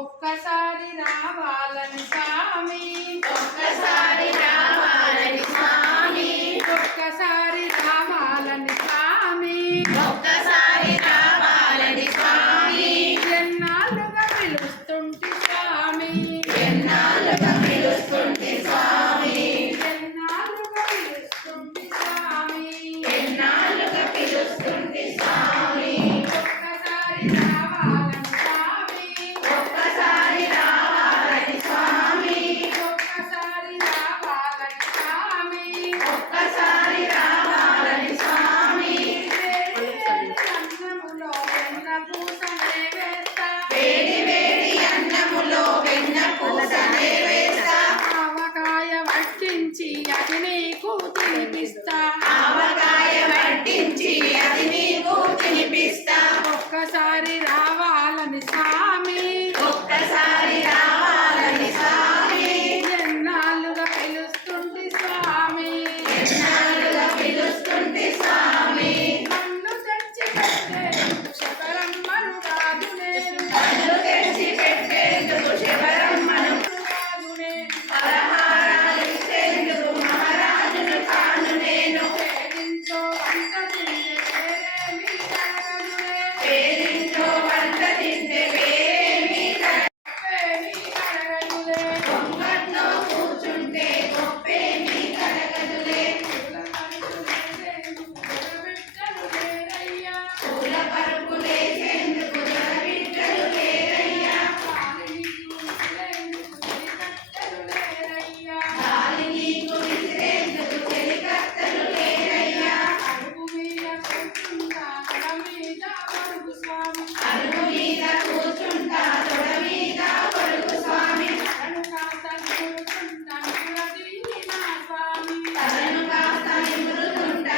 ఒక్కసారి రావాలని స్వామి, ఒక్కసారి రావాలని స్వామి, ఒక్కసారి రావాలని స్వామి, ఒక్కసారి రావాలని స్వామి. ఎన్నాళ్ళుగా పిలుస్తుంటే స్వామి, ఎన్నాళ్ళుగా పిలుస్తుంటే స్వామి, ఎన్నాళ్ళుగా పిలుస్తుంటే స్వామి, ఎన్నాళ్ళుగా పిలుస్తుంటే స్వామి. ఒక్కసారి రావాలని స్వామి, ఒక్కసారి రావాలని స్వామి, ఒక్కసారి రావాలని స్వామి, ఒక్కసారి రావాలని స్వామి. వేడి వేడి అన్నములో వెన్న పూస వేడి వేడి అన్నములో వెన్న పూస వేస్తా, వేస్తా, ఆవకాయ వడ్డించి అది నీకు తినిపిస్తా, ఆవకాయ వడ్డించి అది నీకు తినిపిస్తా. ఒక్కసారి రావాలని స్వామి, ఒక్కసారి రావాలని స్వామి, ఎన్నాళ్ళుగా పిలుస్తుంది స్వామి, ఎన్నాళ్ళుగా పిలుస్తుంటే స్వామి. కన్ను తెచ్చి పెట్టేందుకు శబరమ్మను కాదు నేను, కళ్ళు తెరిచి పెట్టేందుకు శబరమ్మను, కాదు నేను, పలహారాలు ఇచ్చేందుకు మహారాజును కాను నేను. పేరింట్లో వంట తింటే వేరేమీ కలగదులే, పేరింట్లో వంట తింటే వేరేమీ వేరేమీ కలగదులే, పొంగట్లో కూర్చుంటే గొప్పేమీ కలగదులే. పూల పరుపులేసేందుకు జడబిడ్డలు లేరయ్యా, గాలి నీకు విసిరేందుకు చెలికత్తెలు లేరయ్యా. అరుగు మీద కూర్చుంటా తొడ మీద పరుగు స్వామి, తలను కాస్త నిమురుతుంట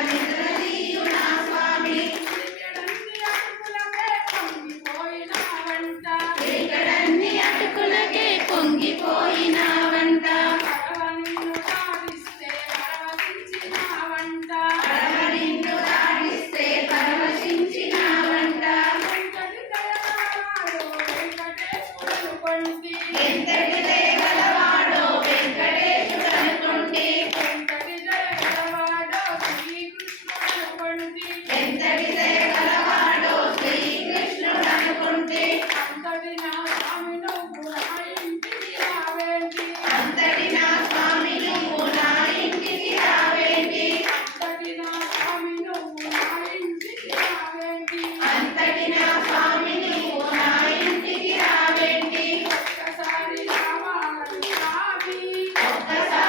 నిద్రదీయు నా స్వామి. ఇక్కడన్ని అటుకులకే పొంగిపోయినావంట, పడవ నిన్ను దాటిస్తే పరవశించినావంట. ఎంతటి దయగలవాడో వెంకటేశుడనుకొంటి, ఎంతటి దయగలవాడో శ్రీకృష్ణుడనుకొంటి. అంతటి నా స్వామి నువ్వు నా ఇంటికి రావేంటి, అంతటి నా స్వామి నువ్వు నా ఇంటికి రావేంటి. ఒక్కసారి రావాలని స్వామి, ఒక్కసారి